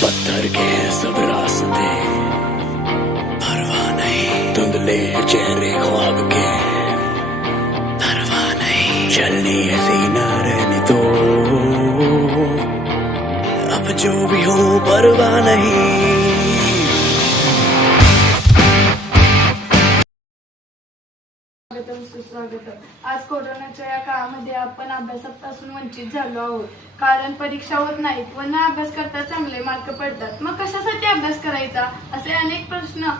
पत्थर के सब रास्ते, परवाह नहीं धुंधले चेहरे ख्वाब के, परवाह नहीं चलनी ऐसी न रहने दो, अब जो भी हो परवाह नहीं। सुस्वागत। आज कोरोनाच्या या काळामध्ये आपण अभ्यासापासून वंचित झालो आहोत, कारण परीक्षा होत नाहीत व न अभ्यास करता चांगले मार्क पडतात। मग कशासाठी अभ्यास करायचा असे अनेक प्रश्न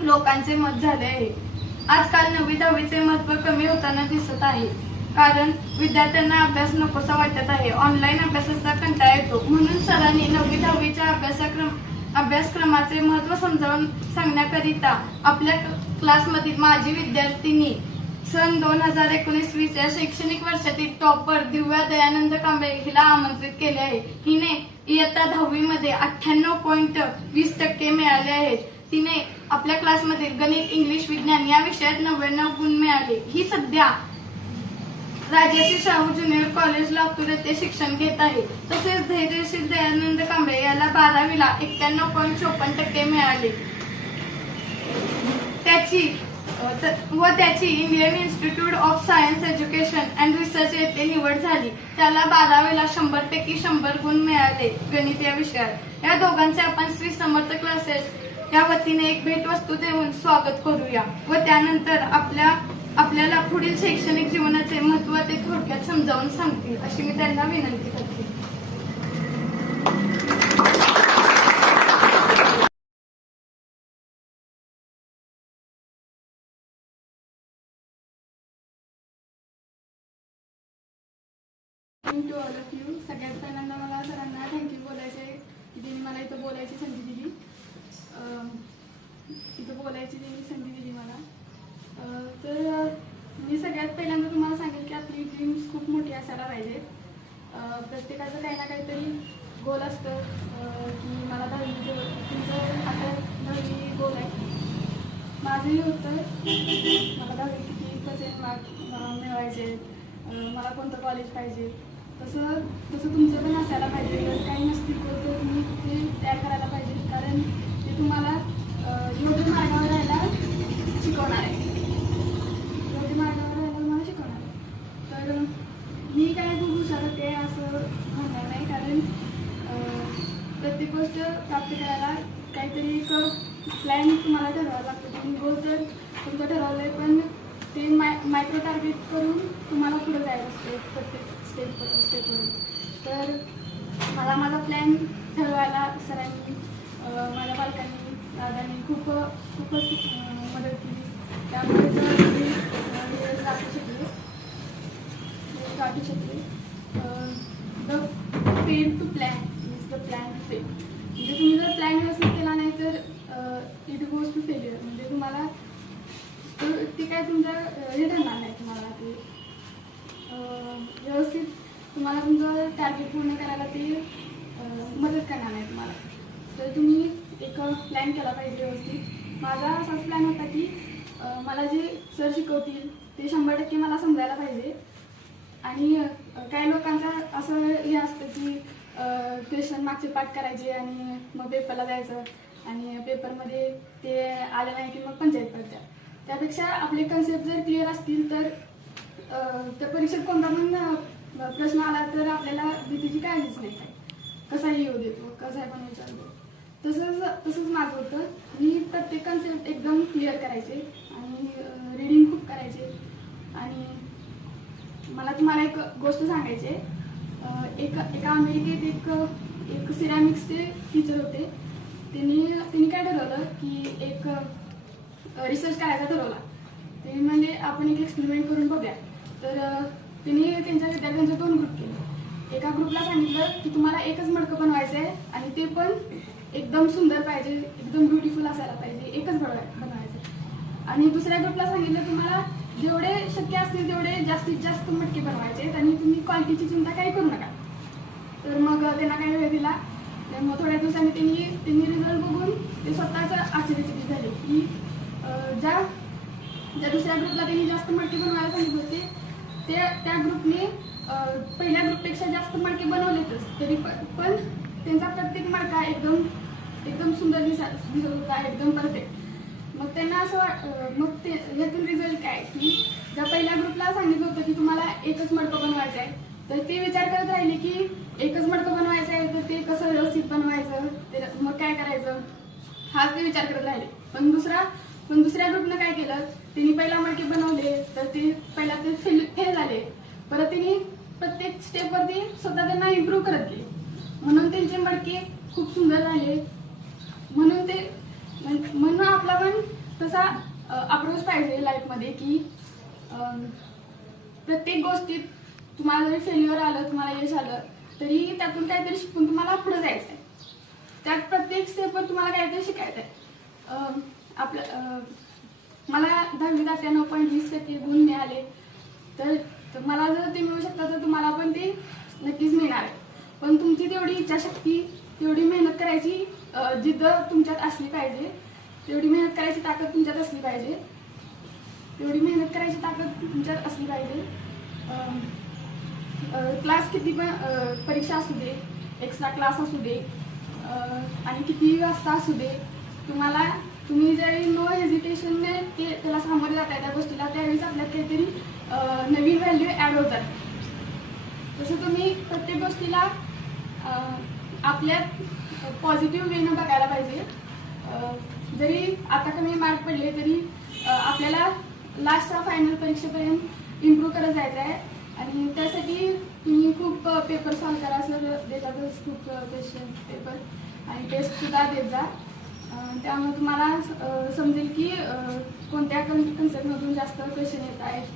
लोकांचे मत झाले आहे। आजकाल 9वी-10वीचे महत्त्व कमी होताना दिसत आहे, कारण विद्यार्थ्यांना अभ्यास नकोसा वाटत आहे। ऑनलाईन अभ्यासाचा कंटाळा येतो, म्हणून सरांनी 9वी-10वीच्या अभ्यासक्रमाचे महत्त्व समजावून सांगण्याकरिता आपल्या क्लासमधील माजी विद्यार्थिनी सन 2019-20 या शैक्षणिक वर्षातील टॉपर दिव्या दयानंद कांबळे हिला आमंत्रित केले आहे। हिने इयत्ता 10वी मध्ये 98.20% मिळाले आहेत। तिने आपल्या क्लासमधील गणित, इंग्लिश, विज्ञान या विषयात 99 गुण मिळाले। ही सध्या राजश्री शाहू ज्युनियर कॉलेज लातूर येथे शिक्षण घेत आहे। तसेच धैर्यशील दयानंद कांबळे याला 12वीला 91.54% मिळाले। त्याची Indian institute of science education and research येथे निवड झाली। त्याला 12वीला 100 पैकी 100 गुण मिळाले गणित या विषयात। या दोघांचे आपण श्री समर्थ क्लासेस या वतीने एक भेटवस्तू देऊन स्वागत करूया व त्यानंतर आपल्याला पुढील शैक्षणिक जीवनाचे महत्त्व ते थोडक्यात समजावून सांगतील अशी मी त्यांना विनंती करते। To all of you. सगळ्यात पहिल्यांदा मला सरांना थँक्यू बोलायचे की त्यांनी मला इथं बोलायची संधी दिली, मला। तर मी सगळ्यात पहिल्यांदा तुम्हाला सांगेल की आपली ड्रीम्स खूप मोठी असायला पाहिजे। प्रत्येकाचं काही ना काहीतरी गोल असतं की मला 10वी, तुमचं आता 10वी गोल आहे। माझंही होतं मला 10वी किती % मार्क मिळवायचे, मला कोणतं कॉलेज पाहिजे, तसं तुमचं पण असायला पाहिजे। जर काही नसतील तर तुम्ही ते तयार करायला पाहिजे, कारण ते तुम्हाला योग्य मार्गावर राहायला शिकवणार आहे, तर मी काय खूप हुशार होते असं म्हणणार नाही, कारण प्रत्येक गोष्ट प्राप्त करायला काहीतरी एक प्लॅन तुम्हाला ठरवावं लागतं। तुम्ही गोल तर तुमचं ठरवलं आहे, पण ते मायक्रो टार्गेट करून तुम्हाला पुढे जायचं असते प्रत्येक स्टेपवरून। तर मला माझा प्लॅन ठरवायला सरांनी, माझ्या पालकांनी, दादांनी खूपच मदत केली। त्यामुळे गाठू शकले। The fail to plan is the plan to fail. म्हणजे तुम्ही जर प्लॅन व्यवस्थित केला नाही तर इट गोज टू फेल्युअर, म्हणजे तुम्हाला ते काय तुमचं हे ठरणार नाही, तुम्हाला ते व्यवस्थित तुम्हाला तुमचं टार्गेट पूर्ण करायला ते मदत करणार नाही तुम्हाला। तर तुम्ही एक प्लॅन केला पाहिजे व्यवस्थित। माझा असाच प्लॅन होता की मला जे सर शिकवतील ते 100% मला समजायला पाहिजे। आणि काही लोकांचं असं हे असतं की क्वेश्चन मागचे पाठ करायचे आणि मग पेपरला जायचं आणि पेपरमध्ये ते आले नाही की मग पंचायत पडतात। त्यापेक्षा आपले कन्सेप्ट जर क्लिअर असतील तर त्या परीक्षेत कोणता पण प्रश्न आला तर आपल्याला भीतीची काळजीच नाही, कसाही येऊ देतो, कसाही पण विचारतो। तसंच माझं होतं। मी प्रत्येक कन्सेप्ट एकदम क्लिअर करायचे आणि रीडिंग खूप करायचे। आणि मला तुम्हाला एक गोष्ट सांगायची आहे। एका अमेरिकेत एक सिरॅमिक्सचे टीचर होते। त्यांनी काय ठरवलं की एक रिसर्च करायचा ठरवला। ते म्हणजे आपण एक एक्सपेरिमेंट करून बघूया। तर त्यांनी त्यांच्या विद्यार्थ्यांचे 2 ग्रुप केले। एका ग्रुपला सांगितलं की तुम्हाला एकच मडकं बनवायचं आहे आणि ते पण एकदम सुंदर पाहिजे, एकदम ब्युटिफुल असायला पाहिजे, एकच बनवायचं। आणि दुसऱ्या ग्रुपला सांगितलं तुम्हाला जेवढे शक्य असतील तेवढे जास्तीत जास्त मटके बनवायचे आहेत आणि तुम्ही क्वालिटीची चिंता काही करू नका। तर मग त्यांना काही वेळ दिला। मग थोड्या दिवसांनी त्यांनी रिझल्ट बघून ते स्वतःच आश्चर्यचकित झाले की ज्या दुसऱ्या ग्रुपला त्यांनी जास्त मडके बनवायला सांगितले होते त्या ग्रुपने पहिल्या ग्रुपपेक्षा जास्त मडके बनवलेतच, तरी पण त्यांचा प्रत्येक मडका एकदम सुंदर दिसत होता, एकदम परफेक्ट. मग त्यांना असं मग ते ह्यातून रिझल्ट काय की ज्या पहिल्या ग्रुपला सांगितलं होतं की तुम्हाला एकच मडकं बनवायचं आहे, तर ते विचार करत राहिले की एकच मडकं बनवायचं आहे तर ते कसं व्यवस्थित बनवायचं, ते मग काय करायचं, हाच ते विचार करत राहिले. पण दुसऱ्या ग्रुपनं काय केलं, त्यांनी पहिला मडके बनवले तर ते पहिला ते फेल झाले. परत त्यांनी प्रत्येक स्टेपवरती स्वतः त्यांना इम्प्रूव्ह करत गेले, म्हणून त्यांचे मडके खूप सुंदर झाले. म्हणून आपला पण तसा अप्रोच पाहिजे लाईफमध्ये की प्रत्येक गोष्टीत तुम्हाला जरी फेल्युअर आलं, तुम्हाला यश आलं, तरी त्यातून काहीतरी शिकून तुम्हाला पुढे जायचं आहे. त्यात प्रत्येक स्टेपवर तुम्हाला काहीतरी शिकायचं आहे. मला 10वीत 98.20% गुण मिळाले, तर मला जर ते मिळू शकतं तर तुम्हाला पण ते नक्कीच मिळणार आहे. पण तुमची तेवढी इच्छाशक्ती, तेवढी मेहनत करायची जिद्द तुमच्यात असली पाहिजे, तेवढी मेहनत करायची ताकद तुमच्यात असली पाहिजे, क्लास किती पण परीक्षा असू दे, एक्स्ट्रा क्लास असू दे आणि किती वाजता असू दे, तुम्ही जरी नो हेजिटेशनने त्याला सामोरे जाताय त्या गोष्टीला, त्यावेळेस आपल्यात काहीतरी नवीन व्हॅल्यू ॲड होत जाते. तसं तुम्ही प्रत्येक गोष्टीला आपल्यात पॉझिटिव्ह वेनं बघायला पाहिजे. जरी आता कमी मार्क पडले तरी आपल्याला लास्टच्या फायनल परीक्षेपर्यंत इम्प्रूव्ह करत जायचं आहे. आणि त्यासाठी तुम्ही खूप पेपर सॉल्व करा, सर देतातच खूप क्वेश्चन पेपर आणि टेस्टसुद्धा देत जा. त्यामुळे तुम्हाला समजेल की कोणत्या कन्सेप्टमधून जास्त क्वेश्चन येत आहेत,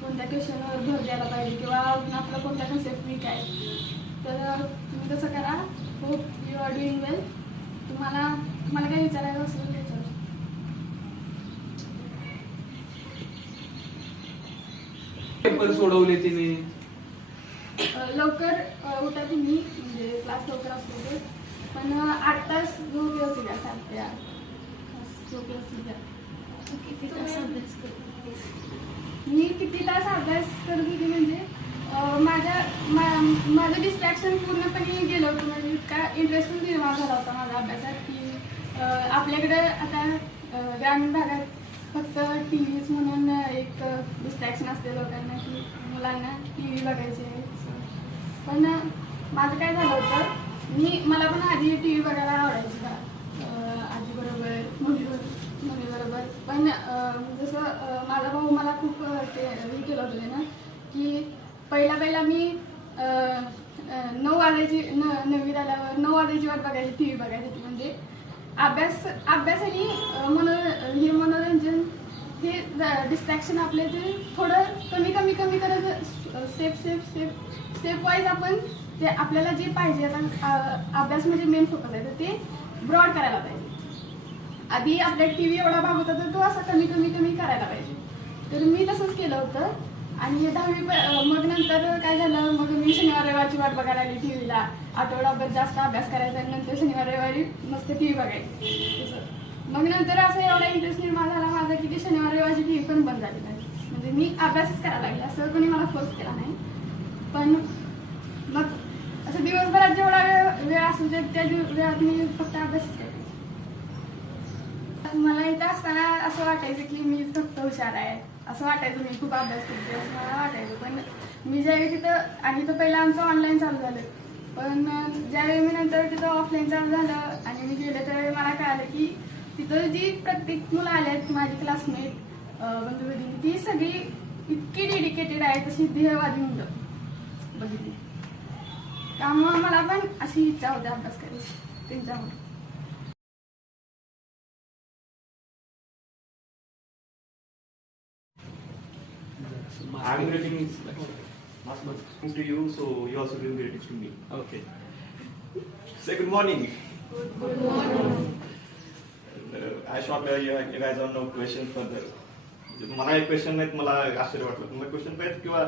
कोणत्या क्वेश्चनवर भर द्यायला पाहिजे किंवा आपला कोणत्या कन्सेप्ट वीक आहे. तर तुम्ही तसं करा. होप यू आर डुईंग वेल. तुम्हाला काय विचारायचं असेल विचारा. पेपर सोडवले तिने लवकर उठा तुम्ही, म्हणजे क्लास लवकर असतो ते, पण 8 तास झोप व्यवस्थित द्या, 7 ते 8 झोप व्यवस्थित द्या. मी किती तास अभ्यास करत होती म्हणजे माझं डिस्ट्रॅक्शन पूर्णपणे गेलं होतं. म्हणजे इतका इंटरेस्ट निर्माण झाला होता माझ्या अभ्यासात की आपल्याकडे आता ग्रामीण भागात फक्त टी व्हीच म्हणून एक डिस्ट्रॅक्शन असते लोकांना की मुलांना टी व्ही बघायचे. पण माझं काय झालं होतं, मला पण आधी टी व्ही बघायला आवडायची का आजीबरोबर मुलीबरोबर. पण जसं माझा भाऊ मला खूप हे केलं होतं ना की पहिला मी 9 वाजायची 9वीत आल्यावर 9 वाजायची वाट बघायची टी व्ही बघायसाठी. म्हणजे अभ्यास आणि मनोरंजन हे डिस्ट्रॅक्शन आपले ते थोडं कमी करत स्टेप वाईज आपण ते आपल्याला जे पाहिजे, आता अभ्यास म्हणजे मेन फोकस आहे, तर ते ब्रॉड करायला पाहिजे. आधी आपल्या टी व्ही एवढा भाग होता तर तो असा कमी करायला पाहिजे. तर मी तसंच केलं होतं. आणि 10वी मग नंतर काय झालं, मग मी शनिवार रविवारची वाट बघायला लागली टी व्हीला. आठवडाभर जास्त अभ्यास करायचा आणि नंतर शनिवार रविवारी मस्त टी व्ही बघायची. तसं मग नंतर असं एवढा इंटरेस्ट निर्माण झाला माझा की ते शनिवार रविवारची टी व्ही पण बंद झाली नाही. म्हणजे मी अभ्यासच करायला लागले, असं कोणी मला फोर्स केला नाही. पण मग असं दिवसभरात जेवढा वेळ असू दे त्या वेळात मी फक्त अभ्यासच करायचे. मला इथं असताना असं वाटायचं की मी फक्त हुशार आहे, असं वाटायचं, मी खूप अभ्यास करते असं मला वाटायचं. पण मी ज्यावेळी तिथं, आणि तर पहिलं आमचं ऑनलाईन चालू झालं, पण ज्यावेळी मी नंतर तिथं ऑफलाईन चालू झालं आणि मी गेले त्यावेळी मला कळालं की तिथं जी प्रत्येक मुलं आले आहेत माझी क्लासमेट बंधू भगिनी, ती सगळी इतकी डेडिकेटेड आहे, तशी ध्येयवादी मुलं बघितली. त्यामुळं मला पण अशी इच्छा होती अभ्यास करायची त्यांच्यामुळे. I'm greeting to you, so you also give greetings to me. Okay. Say good morning. Good morning. I thought you guys don't know questions further. मला एक क्वेश्चन नाहीत, मला आश्चर्य वाटलं. तुम्हाला क्वेश्चन पाहिजे किंवा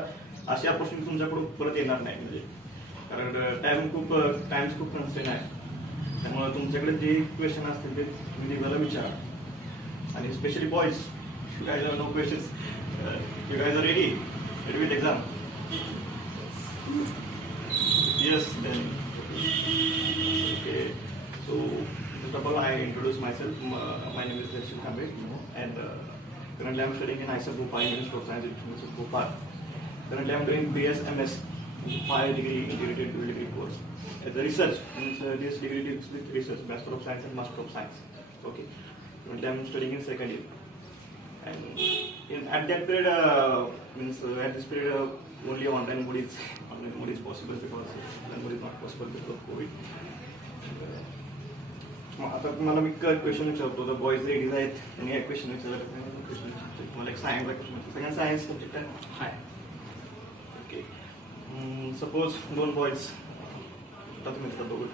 अशा प्रश्न तुमच्याकडून परत येणार नाही, म्हणजे कारण टाइम्स खूप कन्स्टेंट आहे. त्यामुळे तुमच्याकडे जे क्वेश्चन असतील ते तुम्ही मला विचारा. आणि specially boys, you guys have no questions. You guys are ready with exam? Yes, then. I introduce myself. My name is Rashid Kambe, and currently I'm studying in ISA Bhopal University of Science University of Bhopal. Currently I'm doing BS-MS, 5-degree integrated degree course. As a research, means this degree deals with research, Bachelor of Science and Master of Science. Okay. Currently I'm studying in second year. And at that period, at this period, only online mode is possible because online mode is not possible because of COVID. आता मला मी question विचारतो तर boys ladies आहेत आणि एक question विचारलं question मला एक सायन्सचा क्वेश्चन सगळ्यांना सायन्स सब्जेक्ट आहे ओके सपोज 2 बॉईज तुम्ही बघू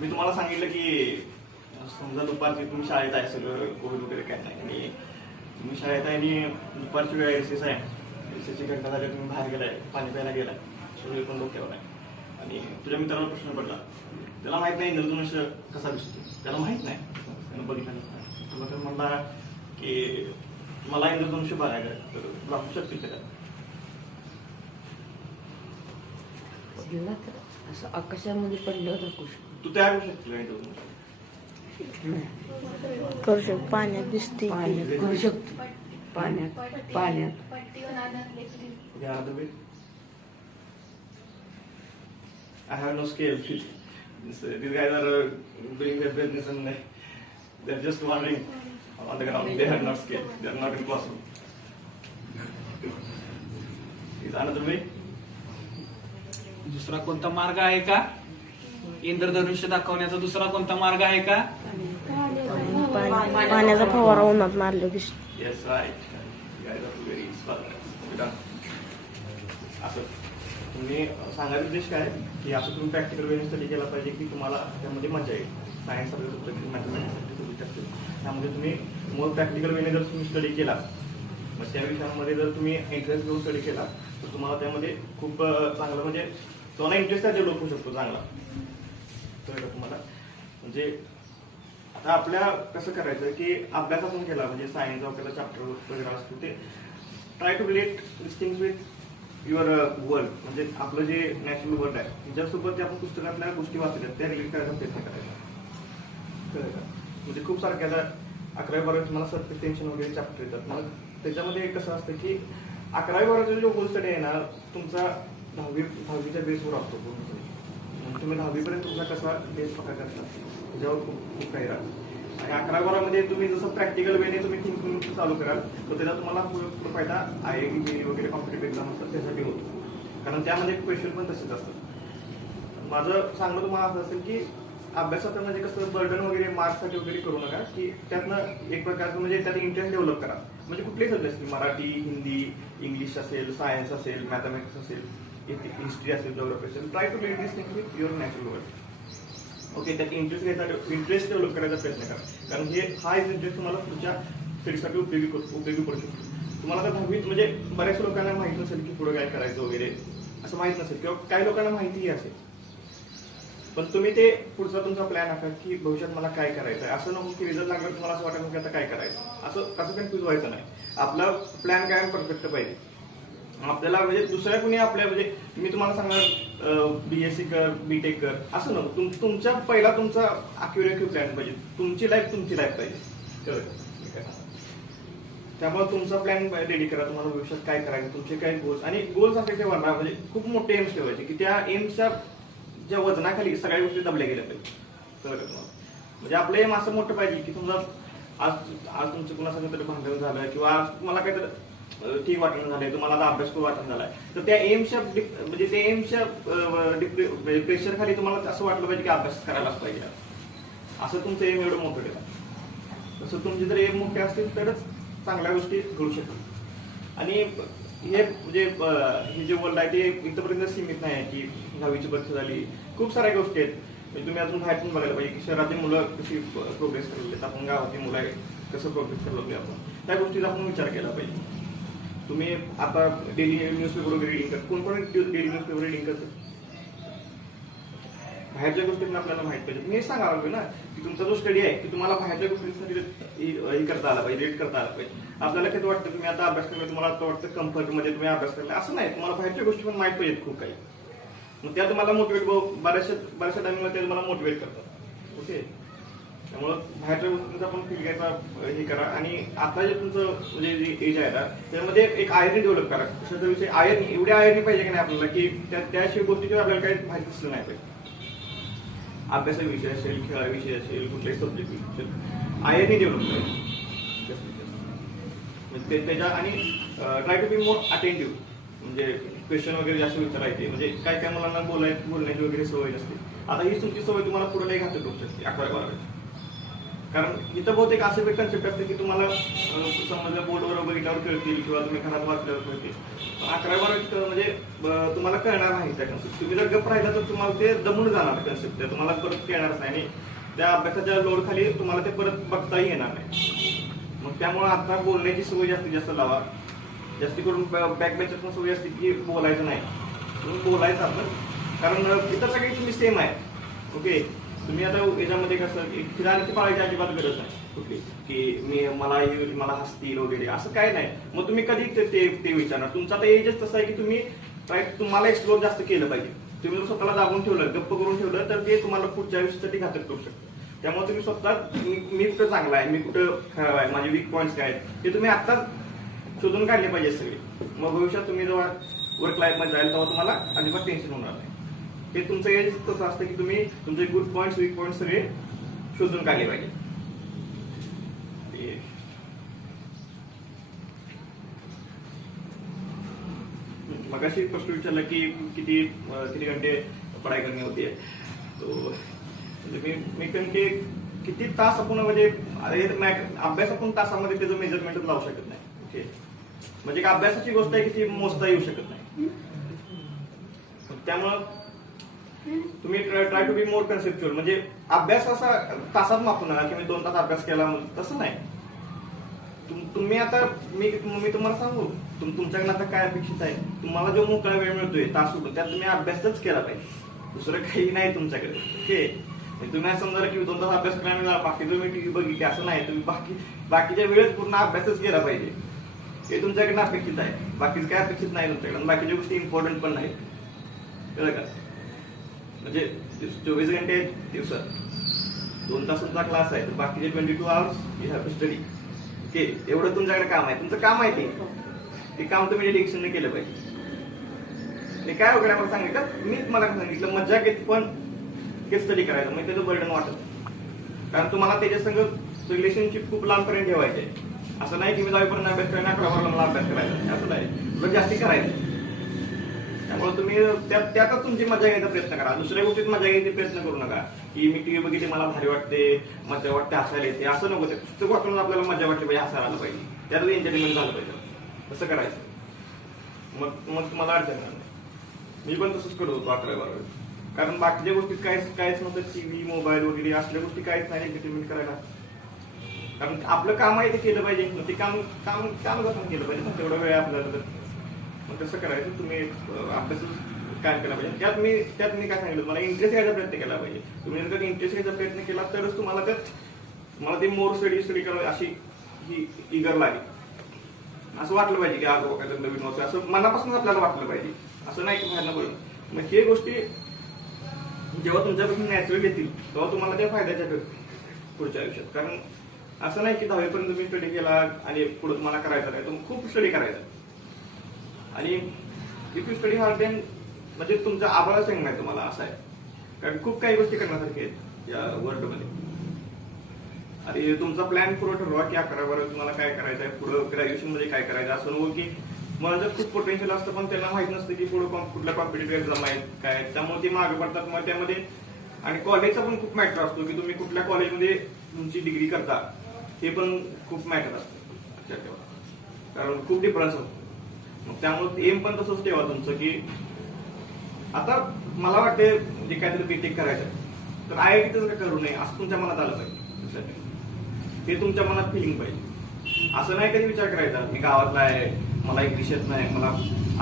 मी तुम्हाला सांगितलं की समजा दुपारची तुम्ही शाळेत आहे सगळं कोविड वगैरे काय नाही आणि तुम्ही शाळेत आहे आणि दुपारची वेळ एस आहे एसची घंटा झाली तुम्ही बाहेर गेलाय पाणी प्यायला गेलाय सगळे पण डोक्यावर आहे आणि तुझ्या मित्राला प्रश्न पडला त्याला माहित नाही इंद्रधनुष्य कसा दिसतो त्याला माहित नाही त्यानं बघितलं तुला तर म्हणला की मला इंद्रधनुष्य बघायला तर दाखवू शकतील का असं आकाशामध्ये पडलं होतं कुठं तू तयार करू शकतील इंद्रधनुष्य करू शकतो पाण्यात दिसते पाण्यात करू शकतो पाण्यात Okay, another way. I have no scale. These guys are doing their business and they're just wandering on the ground. They have no scale. They are not in classroom. Is another way? दुसरा कोणता मार्ग आहे का इंद्रधनुष्य दाखवण्याचा दुसरा कोणता मार्ग आहे का पाण्याचा फवारा उन्हात मारलं दिसत Yes, right. You guys are very smart. Okay, done. असं तुम्ही सांगायचा उद्देश काय की असं तुम्ही प्रॅक्टिकल वेने स्टडी केला पाहिजे की तुम्हाला त्यामध्ये मजा येईल सायन्स सब्जेक्ट मॅथमॅटिक्स असतील त्यामध्ये तुम्ही मोर प्रॅक्टिकल वेने जर तुम्ही स्टडी केला मग त्या विषयामध्ये जर तुम्ही इंटरेस्ट घेऊन स्टडी केला तर तुम्हाला त्यामध्ये खूप चांगलं म्हणजे तुम्हाला इंटरेस्ट डेव्हलप होऊ शकतो चांगला कळलं तुम्हाला म्हणजे आता आपल्या कसं करायचं की अभ्यास आपण केला म्हणजे सायन्स आपल्याला चॅप्टर वगैरे असतो ते try to relate this things with your world म्हणजे आपलं जे नॅचरल वर्ल्ड आहे त्याच्यासोबत आपण पुस्तकातल्या गोष्टी वाचल्यात त्या रिलेट करायचा प्रयत्न करायचा म्हणजे खूप सारख्या आता 11वी-12वी तुम्हाला सर्फेस टेन्शन वगैरे चॅप्टर येतात मग त्याच्यामध्ये कसं असतं की 11वी-12वीचा जो गोल स्टडी आहे ना तुमचा 10वीच्या बेसवर असतो पूर्ण तुम्ही 10वीपर्यंत तुमचा कसा बेस पकडा करता त्याच्यावर खूप काही राहतं आणि 11वी-12वीमध्ये तुम्ही जसं प्रॅक्टिकल वेने तुम्ही थिंकिंग चालू कराल तर त्याचा तुम्हाला पूर्ण फायदा IIT वगैरे कॉम्पिटेटिव्ह एक्झाम असतात त्यासाठी होतो कारण त्यामध्ये क्वेश्चन पण तसेच असतात माझं सांगणं तुम्हाला असं असेल की अभ्यासाचं म्हणजे कसं बर्डन वगैरे मार्क्ससाठी वगैरे करू नका की त्यातनं एक प्रकारचं म्हणजे त्यात इंटरेस्ट डेव्हलप करा म्हणजे कुठलेही सब्जेक्ट मराठी हिंदी इंग्लिश असेल सायन्स असेल मॅथमॅटिक्स असेल हिस्ट्री असेल जिओग्राफी असेल try to relate this thing with your natural world okay त्यात इंटरेस्ट डेव्हलप करायचा प्रयत्न करा कारण हे हा इंटरेस्ट तुम्हाला पुढच्या स्टडीसाठी उपयोगी पडू शकतो तुम्हाला तर 10वीत म्हणजे बऱ्याच लोकांना माहित नसेल की पुढे काय करायचं वगैरे असं माहित नसेल किंवा काही लोकांना माहितीही असेल पण तुम्ही ते पुढचा तुमचा प्लॅन आखा की भविष्यात मला काय करायचं आहे असं नको की रिझल्ट लागल्यावर तुम्हाला असं वाटतं की आता काय करायचं असं कन्फ्युज व्हायचं नाही आपला प्लॅन काय परफेक्ट पाहिजे आपल्याला म्हणजे दुसऱ्या कुणी आपल्या म्हणजे मी तुम्हाला सांगणार BSc कर BTech कर असं नको तुमच्या पहिला तुमचा अक्युरेट प्लॅन पाहिजे तुमची लाईफ पाहिजे त्यामुळे तुमचा प्लॅन रेडी करा तुम्हाला भविष्यात काय करायचं तुमचे काय गोल्स आणि गोल्स असे ठेवा म्हणजे खूप मोठे एम्स ठेवायचे की त्या एम्सच्या ज्या वजनाखाली सगळ्या गोष्टी दबल्या गेल्या पाहिजे कळलं तुम्हाला म्हणजे आपलं एम असं मोठं पाहिजे की समजा आज तुमचं कुणाचं तरी भांडण झालं किंवा आज तुम्हाला काहीतरी ठीक वाटणं झालंय तुम्हाला आता अभ्यास करू वाटणं झालाय तर त्या एमच्या म्हणजे त्या एमच्या प्रेशर खाली तुम्हाला असं वाटलं पाहिजे की अभ्यास करायलाच पाहिजे असं तुमचं एम एवढं मोठं ठेवा तसं तुमचे जर एम मोठे असतील तरच चांगल्या गोष्टी घडू शकतात आणि हे म्हणजे हे जे वर्ल्ड आहे ते इथपर्यंत सीमित नाही आहे की 10वीची परीक्षा झाली खूप साऱ्या गोष्टी आहेत म्हणजे तुम्ही अजून बाहेर पण बघायला पाहिजे की शहरातील मुलं कशी प्रोग्रेस करलेत आपण गावातील मुलं आहे कसं प्रोग्रेस करलो आपण त्या गोष्टीचा आपण विचार केला पाहिजे तुम्ही आता डेली न्यूजपेपर वगैरे रिडिंग करता कोण डेली न्यूजपेपर रिडिंग करतात बाहेरच्या गोष्टींना आपल्याला माहित पाहिजे तुम्ही हे सांगायला पाहिजे ना की तुमचा जो स्टडी आहे की तुम्हाला बाहेरच्या गोष्टींसाठी हे करता आला पाहिजे रेट करता आला पाहिजे आपल्याला किती वाटतं तुम्ही आता अभ्यास करता तुम्हाला आता वाटतं कम्फर्ट मध्ये तुम्ही अभ्यास करता असं नाही तुम्हाला बाहेरच्या गोष्टी पण माहित पाहिजेत खूप काही मग त्या तुम्हाला मोटिवेट बऱ्याचशा टाइमला ते तुम्हाला मोटिवेट करतात. ओके, त्यामुळं बाहेरच्या गोष्टींचा पण फील घ्यायचा हे करा. आणि आता जे तुमचं म्हणजे जे एज आहे ना त्यामध्ये एक आयर्नी डेव्हलप करा. कशाचा विषय आयर्नी, एवढी आयर्नी पाहिजे की नाही आपल्याला की त्याशिवाय गोष्टीशिवाय आपल्याला काही माहिती असलं नाही पाहिजे. अभ्यासाविषयी असेल, खेळाविषयी असेल, कुठल्याही सब्जेक्ट असेल, आयर्नी डेव्हलप करायची जास्तीत जास्त. म्हणजे त्याच्या आणि try to be more attentive, म्हणजे क्वेश्चन वगैरे जास्त विचारायचे. म्हणजे काय काय मुलांना बोलण्याची वगैरे सवय नसते. आता ही तुमची सवय तुम्हाला पुढे नाही घातली करू शकते 11-12. कारण इथं बहुतेक असे काही कन्सेप्ट असते की तुम्हाला समजा बोर्डवर बघितल्यावर कळतील किंवा तुम्ही घरात वाचल्यावर कळतील. 11-12 म्हणजे तुम्हाला कळणार नाही त्या कन्सेप्ट. तुम्ही जर गप्प राहिला तर तुम्हाला ते दमून जाणार कन्सेप्ट, तुम्हाला परत कळणारच नाही आणि त्या अभ्यासाच्या लोड खाली तुम्हाला ते परत बघताही येणार नाही. मग त्यामुळे आता बोलण्याची सवय जास्तीत जास्त लावा. जास्ती करून बॅक बेंचर पण सवय असते की बोलायचं नाही, तुम्ही बोलायचं आपण. कारण इतर सगळी तुम्ही सेम आहे. ओके, तुम्ही आता याच्यामध्ये कसं फिरायची पाळायची अजिबात गरज नाही कुठली की मला हसतील वगैरे असं काय नाही. मग तुम्ही कधी ते विचारणार. तुमचा आता एजच तसं आहे की तुम्हाला एक्सप्लोर जास्त केलं पाहिजे. तुम्ही जर स्वतःला दाबून ठेवलं, गप्प करून ठेवलं तर ते तुम्हाला पुढच्या आयुष्यासाठी घातक करू शकतं. त्यामुळे तुम्ही स्वतः मी कुठं चांगला आहे, मी कुठं खराब आहे, माझे वीक पॉईंट्स काय आहेत ते तुम्ही आत्ताच शोधून काढले पाहिजे सगळे. मग भविष्यात तुम्ही जेव्हा वर्क लाईफ मध्ये जाईल तेव्हा तुम्हाला अजिबात टेन्शन होणार नाही. हे तुमचं एज तसं असतं की तुम्ही तुमचे गुड पॉईंट्स, वीक पॉईंट्स सगळे शोधून काढले पाहिजे. मग अशी प्रश्न विचारला की किती घंटे पढाई करणे होती. तो मी किती तास आपण म्हणजे अभ्यास आपण तासामध्ये त्याचं मेजरमेंट लावू शकत नाही. ओके, म्हणजे एक अभ्यासाची गोष्ट आहे की ती मोजता येऊ शकत नाही. त्यामुळं तुम्ही try to be more conceptual. म्हणजे अभ्यास असा तासात मापू नका की मी 2 तास अभ्यास केला, तसं नाही. तुम्ही आता मी तुम्हाला सांगू तुमच्याकडे आता काय अपेक्षित आहे. तुम्हाला जो मोकळा वेळ मिळतोय तास होतो त्यात तुम्ही अभ्यासच केला पाहिजे, दुसरं काही नाही तुमच्याकडे. ओके, तुम्ही असं समजा की 2 तास अभ्यास करायला बाकी जो मी टीव्ही बघितली असं नाही. तुम्ही बाकीच्या वेळेत पूर्ण अभ्यासच केला पाहिजे. हे तुमच्याकडनं अपेक्षित आहे, बाकीच काय अपेक्षित नाही तुमच्याकडे. बाकीच्या गोष्टी इम्पॉर्टंट पण नाहीत, कळलं का. म्हणजे 24 घंटे दिवसात 2 तासांचा क्लास आहे तर बाकीचे 22 hours you have to study. Okay, एवढं तुमच्याकडे काम आहे, तुमचं काम आहे ते काम तुम्ही डेडिकेशनने केलं पाहिजे. आणि काय वगैरे मला सांगितलं, मी तुम्हाला सांगितलं मज्जा घेत पण केस स्टडी करायचं म्हणजे त्याचं बर्डन वाटत. कारण तुम्हाला त्याच्या संग रिलेशनशिप खूप लांबपर्यंत ठेवायचे. असं नाही की मी 10वीपर्यंत अभ्यास करायला 11 मला अभ्यास करायचा, असं नाही. तुला जास्ती करायचं. त्यामुळे तुम्ही त्यातच तुमची मजा घ्यायचा प्रयत्न करा. दुसऱ्या गोष्टीत मजा घ्यायचा प्रयत्न करू नका की मी टीव्ही बघितली मला भारी वाटते, मजा वाटते, हसायला येते, असं नको. ते पुस्तक वाचून आपल्याला मजा वाटली पाहिजे, हसायला आलं पाहिजे, त्यातच एंटरटेनमेंट झालं पाहिजे. तसं करायचं, मग तुम्हाला अडचण नाही. मी पण तसंच करत होतो 11-12. कारण बाकीच्या गोष्टीत काहीच नव्हतं. टीव्ही, मोबाईल वगैरे असल्या गोष्टी काहीच नाही एंटरटेनमेंट करायला. कारण आपलं काम आहे ते केलं पाहिजे. ते काम केलं पाहिजे तेवढा वेळ आपल्याला. तर मग तसं करायचं. तुम्ही अभ्यास काय केला पाहिजे. त्यात मी काय सांगितलं, मला इंटरेस्ट घ्यायचा प्रयत्न केला पाहिजे. तुम्ही जर इंटरेस्ट घ्यायचा प्रयत्न केला तरच तुम्हाला मला ते मोर स्टडी करावी अशी ही इगर लागेल. असं वाटलं पाहिजे की आज काय नवीन होतं, असं मनापासून आपल्याला वाटलं पाहिजे. असं नाही की बाहेर बोलून. मग हे गोष्टी जेव्हा तुमच्यापासून नॅचरल येतील तेव्हा तुम्हाला त्या फायद्याच्या पुढच्या आयुष्यात. कारण असं नाही की 10वीपर्यंत तुम्ही स्टडी केला आणि पुढे तुम्हाला करायचं नाही, तुम्ही खूप स्टडी करायचा. आणि if you study hard then म्हणजे तुमचा आभाळ सांग नाही तुम्हाला, असं आहे. कारण खूप काही गोष्टी करण्यासारख्या आहेत या वर्ल्डमध्ये. आणि तुमचा प्लॅन पुढे ठरवा की 11-12 तुम्हाला काय करायचं आहे, पुढे ग्रॅज्युएशन मध्ये काय करायचं. असं नको की मला जर खूप पोटेन्शियल असतं पण त्यांना माहित नसतं की पुढे कुठल्या कॉम्पिटेटिव्ह एक्झाम आहेत काय, त्यामुळे ते मागे पडतात. मग त्यामध्ये आणि कॉलेजचा पण खूप मॅटर असतो की तुम्ही कुठल्या कॉलेजमध्ये तुमची डिग्री करता, हे पण खूप मॅटर असतं. कारण खूप डिफरन्स होतो. मग त्यामुळे एम पण तसंच ठेवा तुमचं की आता मला वाटते म्हणजे काहीतरी बीटेक करायचं तर IIT करू नये असं तुमच्या मनात आलं पाहिजे. ते तुमच्या मनात फिलिंग पाहिजे. असं नाही कधी विचार करायचा मी गावातला आहे, मला इंग्लिश येत नाही, मला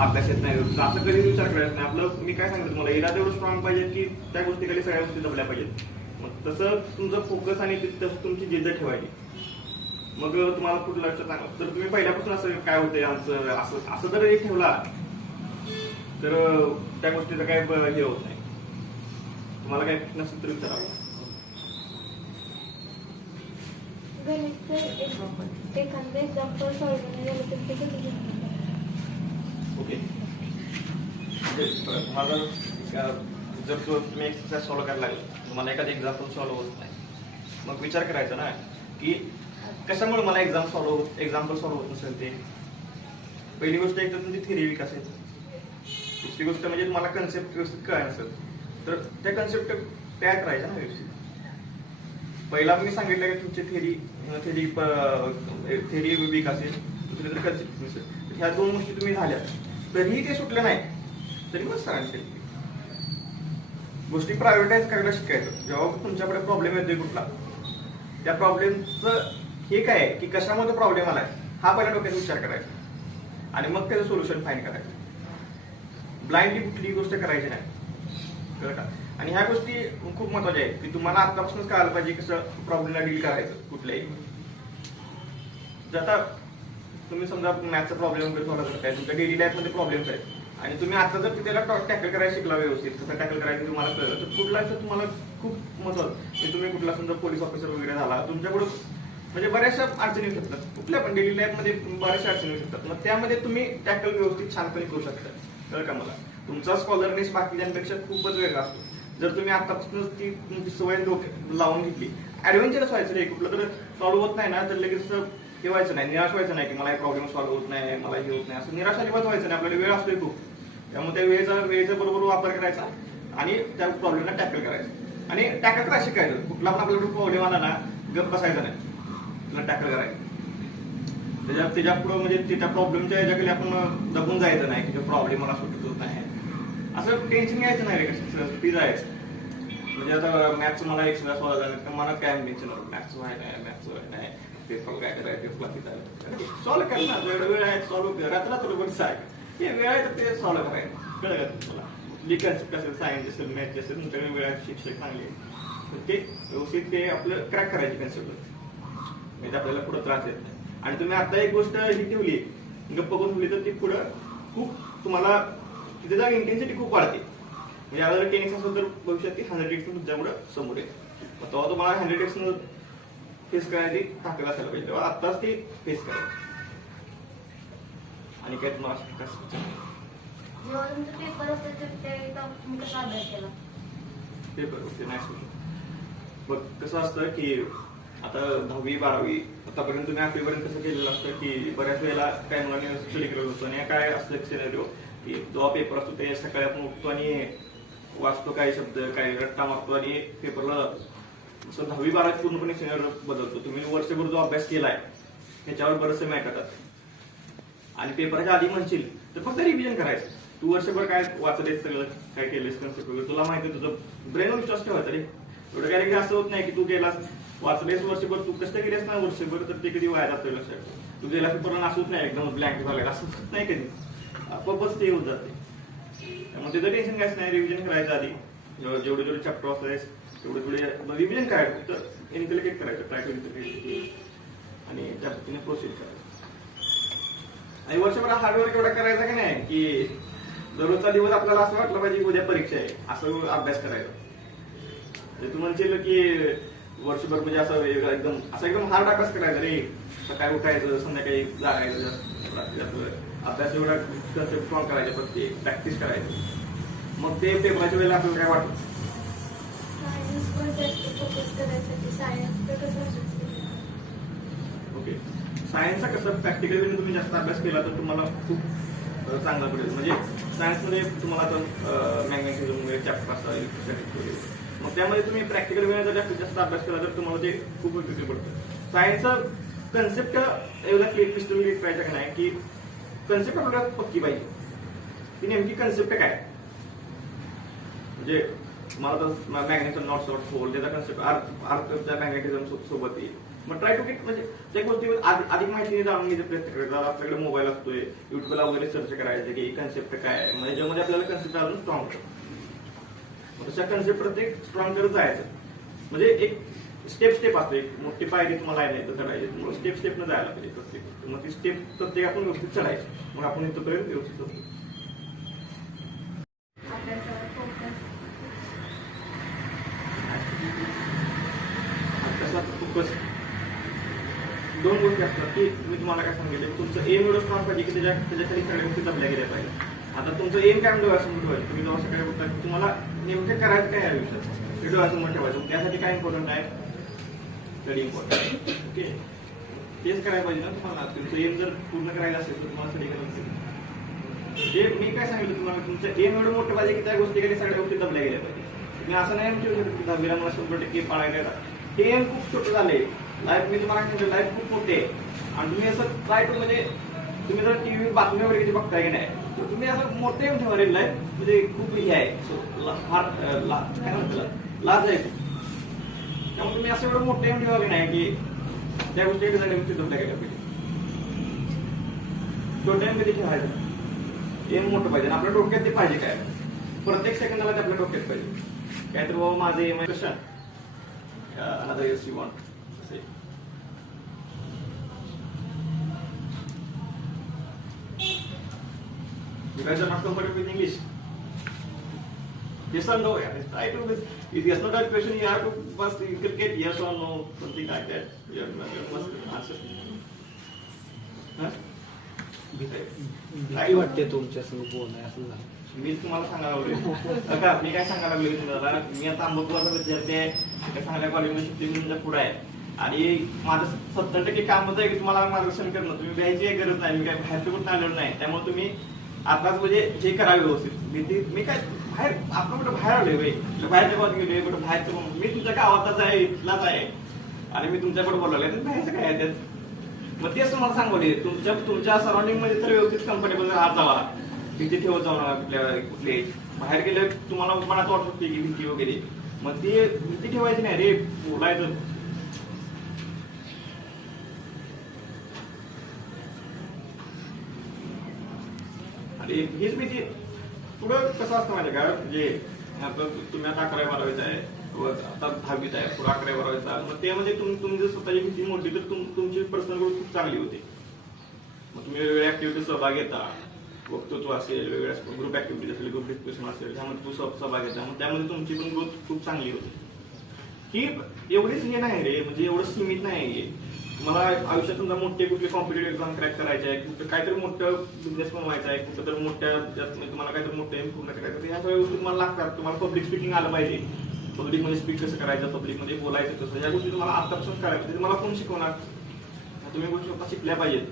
अभ्यास येत नाही, असं कधी विचार करायचा नाही. आपलं मी काय सांगितलं मला इरादा एवढं स्ट्रॉंग पाहिजे की त्या गोष्टीकडे सगळ्या गोष्टी जपल्या पाहिजेत. मग तसं तुमचं फोकस आणि तसं तुमची जिद्द ठेवायची. मग तुम्हाला पुढलं लक्ष चांगलं. तर तुम्ही पहिल्यापासून असं काय होतंय आमचं असं जर एक ठेवला तर त्या गोष्टीचं काय हे होत नाही. तुम्हाला काय नसेल तर विचारावं. एखादं एक्झाम्पल सॉल्व्ह नाही झालं तर ते कसं घेणार? ओके, माझं जर तुम्ही एक्सरसाइज सॉल्व्ह करायला लागला, तुम्हाला एखादं एक्झाम्पल सॉल्व्ह होत नाही, मग विचार करायचा ना की कशामुळे मला एक्झाम्पल सॉल्व्ह होत नसेल. ते पहिली गोष्ट एक तर तुमची थिअरी वीक असेल. दुसरी गोष्ट म्हणजे तुम्हाला कन्सेप्ट व्यवस्थित कळायला नसेल, तर त्या कन्सेप्ट तयार करायच्या ना व्यवस्थित. पहिला मी सांगितलं की तुमची थिअरी वीक असेल, दुसरी तर कन्सेप्ट नसेल. ह्या दोन गोष्टी तुम्ही झाल्या तरीही ते सुटलं नाही, तरी मग सरांचे गोष्टी प्रायोरिटाईज करायला शिकायचं. जेव्हा तुमच्याकडे प्रॉब्लेम येतोय कुठला, त्या प्रॉब्लेमचं हे काय आहे की कशामध्ये प्रॉब्लेम आलाय हा पहिला डोक्यात विचार करायचा आणि मग त्याचं सोल्युशन फाईंड करायचं. ब्लाइंडली कुठलीही गोष्ट करायची नाही, कळलं का? आणि ह्या गोष्टी खूप महत्वाच्या आहेत की तुम्हाला आतापासूनच कळायला पाहिजे कसं प्रॉब्लेमला डील करायचं कुठल्याही. आता तुम्ही समजा मॅथचा प्रॉब्लेम वगैरे सॉल्व्ह करताय, तुमच्या डेली लाईफमध्ये प्रॉब्लेम्स आहेत आणि तुम्ही आता जर त्याला टॅकल करायला शिकला व्यवस्थित, कसं टॅकल करायचं तुम्हाला कळलं, तर कुठला तुम्हाला खूप महत्वाचं की तुम्ही कुठला समजा पोलीस ऑफिसर वगैरे झाला, तुमच्याकडून म्हणजे बऱ्याचशा अडचणी येऊ शकतात. कुठल्या पण डेली लाईफमध्ये बऱ्याचशा अडचणी येऊ शकतात. मग त्यामध्ये तुम्ही टॅकल व्यवस्थित छानपणे करू शकता. कळलं का मला? तुमचा स्कॉलरनेस बाकीच्यांपेक्षा खूपच वेगळा असतो. जर तुम्ही आतापासूनच ती तुमची सवय लावून घेतली, ऍडव्हेंचरच व्हायचं नाही, कुठलं तर सॉल्व्ह होत नाही ना तर लगेच हे व्हायचं नाही, निराश व्हायचं नाही की मला हे प्रॉब्लेम सॉल्व्ह होत नाही, मला हे होत नाही, असं निराश अजिबात व्हायचं नाही. आपल्याला वेळ असतोय खूप, त्यामुळे त्या वेळेचा बरोबर वापर करायचा आणि त्या प्रॉब्लेमला टॅकल करायचं आणि टॅकल करायला शिकायचं. कुठला पण आपल्याला प्रॉब्लेम आला ना गप बसायचं नाही, तुला टॅकल करायचं. त्याच्या पुढे म्हणजे त्या प्रॉब्लेमच्या याच्याकडे आपण दबून जायचं नाही की प्रॉब्लेम मला सुटत होत नाही, असं टेन्शन घ्यायचं नाही रे. कसं फ्री जायचं. म्हणजे आता मॅथ्स मला एक्सरसाइज व्हायला तर मला काय टेन्शन मॅथ्स व्हायला नाही, पेपर काय करायचं सॉल्व्ह करणार. वेळ वेळ आहे सॉल्व्ह कर, रात्र सांग हे वेळ आहे तर ते सॉल्व्ह करायचं. कळलं का तुम्हाला? कुठली कन्सेप्ट असेल, सायन्स असेल, मॅथ्स असेल, तुमच्याकडे वेळ आहे, शिक्षक चांगले तर ते व्यवस्थित ते आपलं क्रॅक करायचे कन्सेप्ट, म्हणजे आपल्याला पुढे त्रास येत नाही. आणि तुम्ही आता एक गोष्ट ही ठेवली गप्प करून ठेवली तर ती पुढं खूप तुम्हाला तिथे जाऊन इंटेन्सिटी खूप वाढते. म्हणजे आता जर 10x असेल तर भविष्यात ती 100x तुमच्यामुळे समोर येते. तेव्हा तुम्हाला 100x फेस करायची ताकद असायला पाहिजे, तेव्हा आत्ताच ती फेस करायची. आणि काय तुम्हाला जेव्हा तुमचं पेपर असतं तर त्यावेळी तुम्ही कसा अभ्यास केला? पेपर ओके नाही बघ कसं असतं की आता 10वी 12वी आतापर्यंत तुम्ही 8वीपर्यंत कसं केलेलं असतं की बऱ्याच वेळेला काय मुलांनी स्टडी करत असतो आणि काय असतं सिनेरिओ की जेव्हा पेपर असतो ते सकाळी आपण उठतो आणि वाचतो काही शब्द काही रट्टा मारतो आणि पेपरला जातो. असं 10वी 12वी पूर्णपणे सिनेरिओ बदलतो. तुम्ही वर्षभर जो अभ्यास केलाय त्याच्यावर बरेचसे मॅटर येतात आणि पेपरच्या आधी म्हणशील तर फक्त रिव्हिजन करायचं. तू वर्षभर काय वाचलेस, सगळं काय केलेस, कन्सेप्ट वगैरे तुला माहिती आहे, तुझं ब्रेनवर विश्वास ठेवायचा रे. एवढं काय असं होत नाही की तू गेलास वाचलेस वर्षभर, तू कष्ट केलेस ना वर्षभर तर ते कधी वाया जातं लक्षात. तू गेला पेपरला असंच नाही एकदम ब्लँक झालेला असं नाही कधी, आपोआपच ते होत जाते. त्यामुळे त्याचं टेन्शन काहीच नाही. रिव्हिजन करायचं आधी, जेवढे जेवढे चॅप्टर असतात तेवढे रिव्हिजन करायचं, तर इन्कलिकेट करायचं, ट्राय करायचं आणि त्या पद्धतीने प्रोसीड करायचं. आणि वर्षभर हार्डवर्क एवढा करायचा की नाही की दररोजचा दिवस आपल्याला असं वाटलं पाहिजे उद्या परीक्षा आहे असं अभ्यास करायचा. तू म्हणशील की वर्षभर म्हणजे असं एकदम हार्ड अभ्यास करायचा रे, सकाळी उठायचं संध्याकाळी जागायचं, अभ्यास एवढा कन्सेप्ट स्ट्रॉंग करायचा, प्रत्येक प्रॅक्टिस करायचं, मग ते पेपराच्या वेळेला आपल्याला काय वाटतं. सायन्सवर जास्त फोकस करायसाठी सायन्सचं कसं अभ्यास केला? ओके, सायन्सचा कसं प्रॅक्टिकल वेळी तुम्ही जास्त अभ्यास केला तर तुम्हाला खूप चांगला पडेल. म्हणजे सायन्समध्ये तुम्हाला आता मॅग्नेटिझम वगैरे चॅप्टर असतात इलेक्ट्रिसिटी वगैरे, मग त्यामध्ये तुम्ही प्रॅक्टिकल वेळेला जर जास्तीत जास्त अभ्यास केला तर तुम्हाला ते खूप उपयोगी पडतं. सायन्सचा कन्सेप्ट एवढा क्लिष्ट करायचा का नाही की कन्सेप्ट आपल्याला पक्की पाहिजे की नेमकी कन्सेप्ट काय. म्हणजे मला तर मॅग्नेटिझम नॉट सॉट फोल्ड त्याचा कन्सेप्ट आर्थ मॅग्नेटिझम सोबत येईल. मग ट्राय टू गेट म्हणजे त्या गोष्टीवर अधिक माहिती जाणून घ्यायचा प्रयत्न करायचा. आपल्याकडे मोबाईल असतोय, युट्यूबला वगैरे सर्च करायचं की कन्सेप्ट काय आहे, म्हणजे ज्यामध्ये आपल्याला कन्सेप्ट अजून स्ट्रॉंग होतं. तशा कन्सेप्ट प्रत्येक स्ट्रॉंग करत जायचं. म्हणजे एक स्टेप असतो, एक मोठी पायरी तुम्हाला आहे तर चढायची, मग स्टेप न जायला पाहिजे प्रत्येक. मग ती स्टेप प्रत्येक आपण व्यवस्थित चढायची, मग आपण इथपर्यंत व्यवस्थित होतो. दोन गोष्टी असतात की मी तुम्हाला काय सांगितलं, तुमचं एम एवढं स्ट्रॉंग पाहिजे की त्याच्याखाली सगळ्या गोष्टी दबल्या गेल्या पाहिजे. आता तुमचं एम काय डोळ्यासमोर ठेवायचं, तुम्ही जेव्हा सकाळी उठता की तुम्हाला नेमकं करायचं काय आहे आयुष्यात ते डोळ्यासमोर ठेवायचं. त्यासाठी काय इम्पॉर्टंट आहे, स्टडी इम्पॉर्टंट. ओके, तेच करायला पाहिजे ना तुम्हाला. तुमचं एम जर पूर्ण करायचं असेल तर तुम्हाला स्टडी करायला पाहिजे. जे मी काय सांगितलं तुम्हाला, तुमचं एम एवढं मोठं पाहिजे की त्या गोष्टीकडे सगळ्या गोष्टी दबल्या गेल्या पाहिजे. तुम्ही असं नाही ठेवू शकत की 10वीला मला 100% पाळायला येतात. हे एम खूप छोटं झाले. लाईफ मी तुम्हाला सांगितलं लाईफ खूप मोठी आहे आणि तुम्ही असं ट्राय टू म्हणजे तुम्ही जर टीव्ही बातम्या वगैरे बघताय की नाही, तर तुम्ही असं मोठे एम ठेवा रे. लाईफ म्हणजे खूप हे आहे, फार काय म्हणतात लाज आहे. त्यामुळे तुम्ही असं एवढं मोठे एम ठेवा की नाही की त्या गोष्टी सगळ्या गोष्टी दबल्या गेल्या पाहिजे. छोट्या एम कधी ठेवायचं, एम मोठं पाहिजे. आपल्या डोक्यात ते पाहिजे काय, प्रत्येक सेकंदाला ते आपल्या डोक्यात पाहिजे काय. तर बाबा माझं एम आहे कशा another yes you want to say. You guys are not comfortable with English? Yes or no? Try to this. If yes or no question, you have to first inculcate yes or no, something like that. You must answer. Huh? भीती वाटते तुमच्या समोर बोलणं असं झालं. मी तुम्हाला सांगायला लागलोय का, मी काय सांगायला लागलोय तुम्हाला, मी आता आंबोबाचा विद्यार्थी आहे, चांगल्या कॉलेजमध्ये शिकते, मी तुमच्या पुढे आहे आणि माझं 70% कामच आहे की तुम्हाला मार्गदर्शन करणं. तुम्ही भ्यायची काही गरज नाही, मी काय बाहेरचं कुठं आलेलो नाही. त्यामुळे तुम्ही आताच म्हणजे हे करावे व्यवस्थित. मी काय बाहेर आपण कुठं बाहेर आलोय, बाहेरच्या बाजू गेलोय, कुठं बाहेरचं. मी तुमच्या गावातच आहे, इथलाच आहे आणि मी तुमच्याकडे बोलवलंय, तर बाहेरचं काय आहे त्यात. मग तेच तुम्हाला सांगवले, तुमच्या सराउंडिंग मध्ये तर व्यवस्थित कम्फर्टेबल राहत जावा. भीती ठेवत जाऊ नका. कुठले बाहेर गेले तुम्हाला मनात वाटत होती की भीती वगैरे, मग ती भीती ठेवायची नाही रे, बोलायचं. आणि हीच भीती पुढं कसं असतं माहिती का, म्हणजे आता तुम्ही आता 11वी-12वीत आहे, आता 10वीत आहे, पुढे 11वी-12वीचा, मग त्यामध्ये तुम्ही जर स्वतःची भीती मोडली तर तुमची पर्सनल ग्रोथ खूप चांगली होते. मग तुम्ही वेगवेगळ्या ऍक्टिव्हिटीज सहभाग घेता, वक्तृत्व असेल, वेगवेगळ्या ग्रुप ऍक्टिव्हिटीज असेल, ग्रुप डिस्कशन असेल, त्यामध्ये तू सहभाग घेता, मग त्यामध्ये तुमची पण ग्रोथ खूप चांगली होते. ही एवढीच हे नाही रे, म्हणजे एवढं सीमित नाही. मला आयुष्यात समजा मोठे कुठले कॉम्पिटेटिव्ह एक्झाम क्रॅक करायचे आहे, कुठं काहीतरी मोठं बिझनेस बनवायचा आहे, कुठं तर मोठ्या तुम्हाला काहीतरी मोठं पूर्ण करायचं, तर ह्या सगळ्या गोष्टी तुम्हाला लागतात. तुम्हाला पब्लिक स्पीकिंग आलं पाहिजे, पब्लिकमध्ये स्पीक कसं करायचं, पब्लिकमध्ये बोलायचं कसं, या गोष्टी तुम्हाला आतापासून करायचं. तुम्हाला कोण शिकवणार, तुम्ही गोष्टी स्वतः शिकल्या पाहिजेत,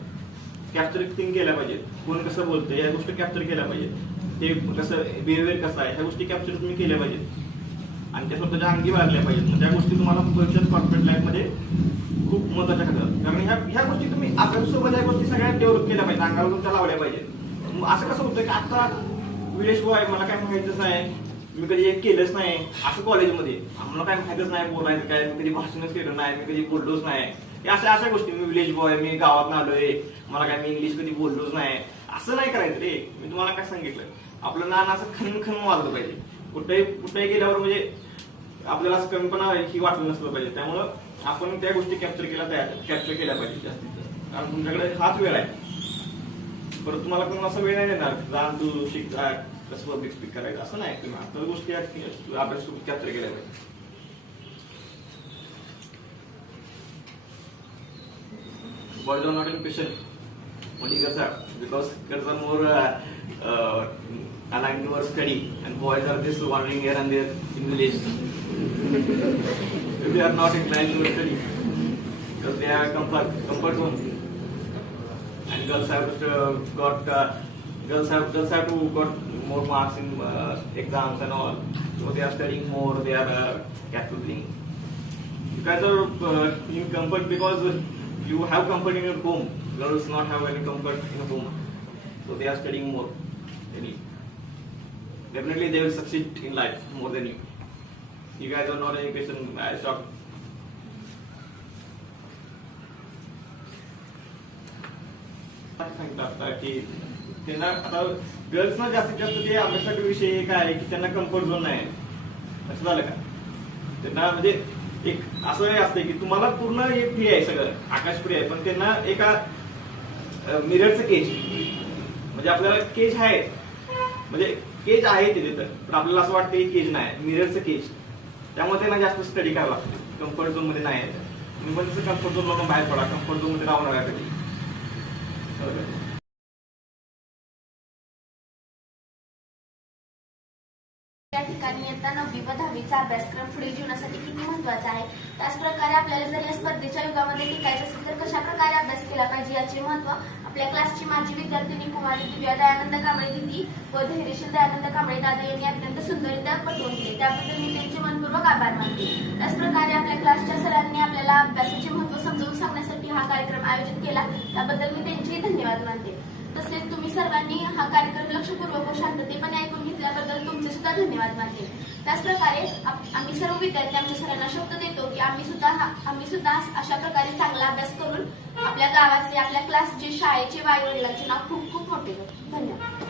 कॅप्चरिंग केल्या पाहिजेत. कोण कसं बोलतंय या गोष्टी कॅप्चर केल्या पाहिजेत, ते कसं बिहेवियर कसं आहे ह्या गोष्टी कॅप्चर तुम्ही केल्या पाहिजेत आणि त्या स्वतःच्या अंगी बाळगल्या पाहिजेत. त्या गोष्टी तुम्हाला भविष्यात कॉर्पोरेट लाईफमध्ये खूप महत्वाच्या ठरतात. कारण ह्या गोष्टी तुम्ही अभ्यासासोबत या गोष्टी सगळ्या डेव्हलप केल्या पाहिजेत, अंगावर तुमच्या लावल्या पाहिजेत. असं कसं होतं की आता विलेश बॉय मला काय माहितीच नाही, मी कधी एक केलंच नाही असं कॉलेजमध्ये, आम्हाला काय माहितच नाही बोलायचं काय, मी कधी भाषणच केलं नाही, मी कधी बोललोच नाही, अशा गोष्टी. मी विलेज बॉय, मी गावात आलोय, मला काय मी इंग्लिश कधी बोललोच नाही, असं नाही करायचं रे. मी तुम्हाला काय सांगितलं, आपलं नान असं खनखन वाजलं पाहिजे. कुठेही गेल्यावर म्हणजे आपल्याला असं कमीपणा ही वाटलं नसलं पाहिजे. त्यामुळं आपण त्या गोष्टी कॅप्चर केल्या पाहिजे जास्तीत जास्त. कारण तुमच्याकडे हाच वेळ आहे, परत तुम्हाला कोण असा वेळ नाही देणार जाण तू शिक कसं पब्लिक स्पीक करायचं, असं नाही. तुम्ही आता गोष्टी अभ्यास कॅप्चर केल्या पाहिजे. Boys are not in question, only girls are, because girls are more aligned towards study, and boys are just wandering here and there in village. They are not inclined towards study because they are comfort zone, and girls have to got more marks in exams and all, so they are studying more. They are capturing. You guys are in comfort because you have comfort in your home. Girls not have any comfort in a home, so they are studying more than you. Definitely they will succeed in life more than you. You guys are not in education. I shocked. सांगतात की त्यांना आता गर्ल्सना जास्तीत जास्त ते अभ्यासाच्या विषयी काय आहे की त्यांना कम्फर्ट झोन नाही, असं झालं का. त्यांना म्हणजे एक असं असतं की तुम्हाला पूर्ण हे फ्री आहे, सगळं आकाश फ्री आहे, पण त्यांना एका मिररचं केज, म्हणजे आपल्याला केज आहे, म्हणजे केज आहे ते तिथं, पण आपल्याला असं वाटतं की केज नाही, मिररचं केज. त्यामुळे त्यांना जास्त स्टडी करावं लागतं, कम्फर्ट झोन मध्ये नाही. तुम्ही पण तसं कम्फर्ट झोन बाहेर पडा, कम्फर्ट झोन मध्ये राहू नका कधी. या ठिकाणी येता 9वी व 10वीचा अभ्यासक्रम पुढील जीवनासाठी किती महत्त्वाचा आहे, त्याचप्रकारे आपल्याला जर या स्पर्धेच्या युगामध्ये टिकायचं असेल तर कशा प्रकारे अभ्यास केला पाहिजे याचे महत्त्व आपल्या क्लासची माजी विद्यार्थिनी कुमारी दिव्या दयानंद कांबळे दिदी व धैर्यशील दयानंद कांबळे दादा यांनी अत्यंत सुंदररित्या पटवून दिले, त्याबद्दल मी त्यांचे मनपूर्वक आभार मानते. त्याचप्रकारे आपल्या क्लासच्या सरांनी आपल्याला अभ्यासाचे महत्त्व समजावून सांगण्यासाठी हा कार्यक्रम आयोजित केला, त्याबद्दल मी त्यांचेही धन्यवाद मानते. तसेच तुम्ही सर्वांनी हा कार्यक्रम लक्षपूर्वक व शांततेपणे ऐकून घेतल्याबद्दल तुमचे सुद्धा धन्यवाद मानते. त्याचप्रकारे आम्ही सर्व विद्यार्थी आमच्या सरांना शब्द देतो की आम्ही सुद्धा अशा प्रकारे चांगला अभ्यास करून आपल्या गावाचे, आपल्या क्लासचे, शाळेचे, वाईवडिलांचे नाव खूप खूप मोठे करू. धन्यवाद.